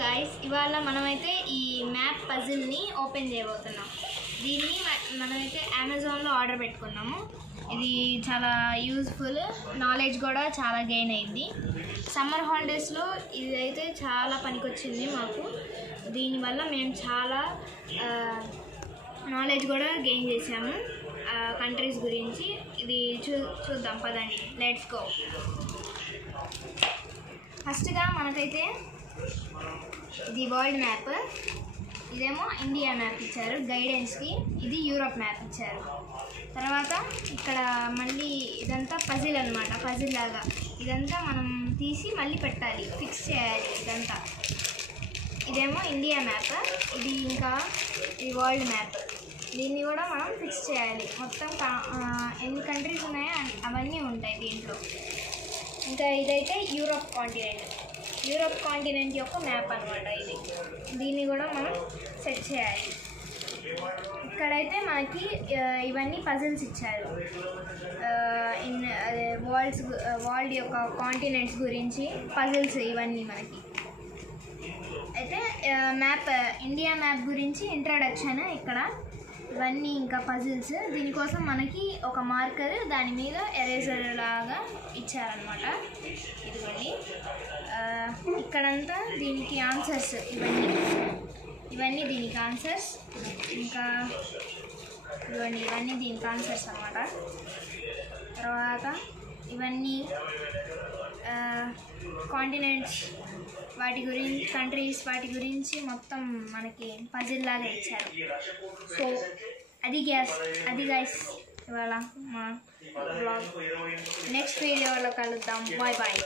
Guys ఇవాళ మనమైతే ఈ మ్యాప్ పజిల్ని ఓపెన్ చేయబోతున్నాం. దీన్ని మనమైతే అమెజాన్లో ఆర్డర్ పెట్టుకున్నాము. ఇది చాలా యూజ్ఫుల్, నాలెడ్జ్ కూడా చాలా గెయిన్ అయింది. సమ్మర్ హాలిడేస్లో ఇది అయితే చాలా పనికొచ్చింది మాకు. దీనివల్ల మేము చాలా నాలెడ్జ్ కూడా గెయిన్ చేసాము కంట్రీస్ గురించి. ఇది చూద్దాం పదండి, లెట్స్ గో. ఫస్ట్గా మనకైతే ఇది వరల్డ్ మ్యాప్, ఇదేమో ఇండియా మ్యాప్ ఇచ్చారు గైడెన్స్కి, ఇది యూరోప్ మ్యాప్ ఇచ్చారు. తర్వాత ఇక్కడ మళ్ళీ ఇదంతా పజిల్ అనమాట, పజిల్ లాగా ఇదంతా మనం తీసి మళ్ళీ పెట్టాలి, ఫిక్స్ చేయాలి ఇదంతా. ఇదేమో ఇండియా మ్యాప్, ఇది ఇంకా ఇది వరల్డ్ మ్యాప్, దీన్ని కూడా మనం ఫిక్స్ చేయాలి. మొత్తం ఎన్ని కంట్రీస్ ఉన్నాయో అవన్నీ ఉంటాయి దీంట్లో. ఇంకా ఇదైతే యూరోప్ కాంటినెంట్ యొక్క మ్యాప్ అనమాట ఇది. దీన్ని కూడా మనం సెట్ చేయాలి. ఇక్కడైతే మనకి ఇవన్నీ పజిల్స్ ఇచ్చారు, వరల్డ్ యొక్క కాంటినెంట్స్ గురించి పజిల్స్ ఇవన్నీ మనకి. అయితే మ్యాప్ ఇండియా మ్యాప్ గురించి ఇంట్రడక్షన్ ఇక్కడ ఇవన్నీ, ఇంకా పజిల్స్. దీనికోసం మనకి ఒక మార్కర్, దాని మీద ఎరేజర్ లాగా ఇచ్చారనమాట. ఇదిగోండి, ఇక్కడంతా దీనికి ఆన్సర్స్, ఇవన్నీ దీనికి ఆన్సర్స్. ఇంకా ఇవన్నీ దీనికి ఆన్సర్స్ అనమాట. తర్వాత ఇవన్నీ కాంటినెంట్స్, వాటి గురించి, కంట్రీస్ వాటి గురించి మొత్తం మనకి పజిల్ లాగా ఇచ్చారు. సో అది గైస్ ఇవాళ మా బ్లాగ్. నెక్స్ట్ వీడియోలో కలుద్దాం. Bye bye.